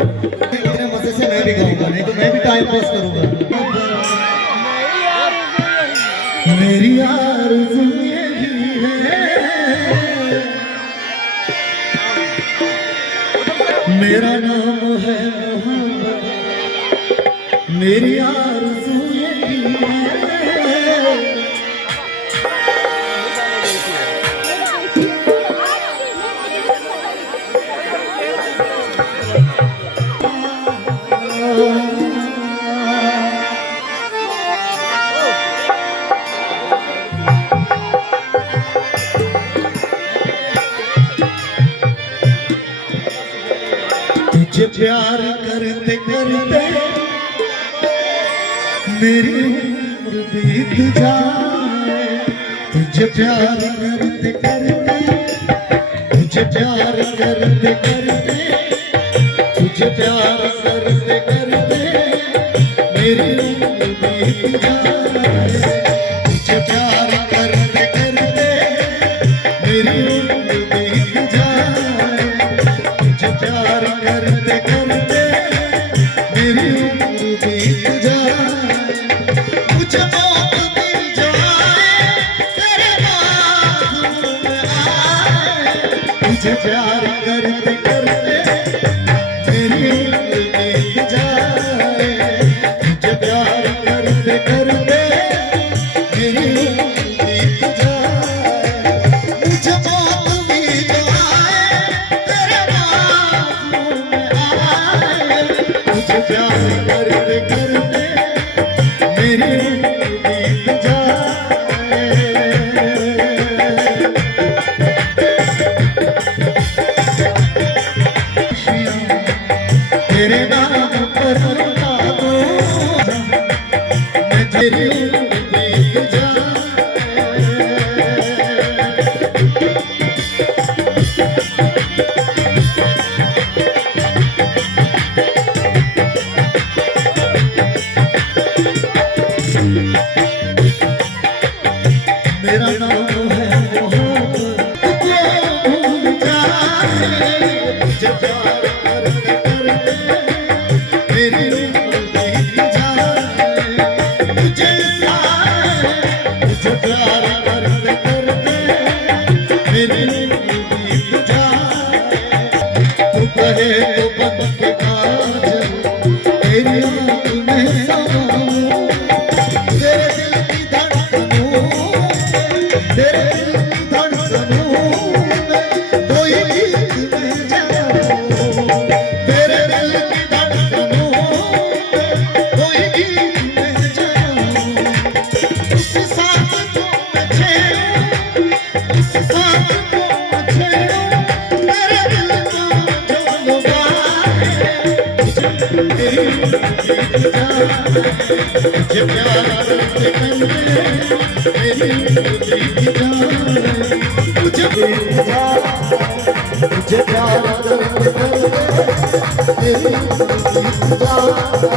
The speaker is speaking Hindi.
इतने मजे से मैं भी गाऊंगा, नहीं तो मैं भी टाइम पास करूंगा। मेरी आरज़ू यही है, मेरा नाम है मोहम्मद, मेरी आरज़ू यही है। तुझे प्यार करते करते मेरी उम्र बीत जाए, तुझे प्यार करते करते, तुझे प्यार करते करते, तुझे प्यार करते करते मेरी उम्र बीत जाए, तुझे प्यार करते करते मेरी उम्र बीत जाए, तुझे प्यार करते करते मेरी उम्र बीत जाए, मुझे मौत मिल जाए तेरे बाजू में आए, तुझे प्यार करते करते मेरी उम्र बीत जाए, तुझे प्यार करते करते मेरी उम्र बीत जाए, मुझे मौत मिल जाए तेरे बाजू में आए, तुझे प्यार करते करते मेरी उम्र बीत जाए। तेरे नाम पर लगा दो, मैं तेरी उम्र बीत जाए। मेरा नाम है मोहब्बत, तुझे भूल जाए, तुझे प्यार करते करते मेरी उम्र बीत जाए, तुझे साए, तुझे प्यार करते करते मेरी उम्र बीत जाए, तू कहे तो बन के काजल तेरी आँख में समाऊं, तेरे दिल की धड़कनों तेरे दिल की धड़कनों में कोई गीत मैं जगाऊं, तेरे दिल की धड़कनों में कोई गीत मैं जगाऊं, इस सांस को मैं छेड़ूं, इस सांस को मैं छेड़ूं, तेरे दिल को जो लुभाए, तेरी उम्र बीत जाए, तुझे प्यार करते करते मेरी उम्र बीत जाए, तुझे बीत जाए, तुझे प्यार करते करते मेरी उम्र बीत जाए।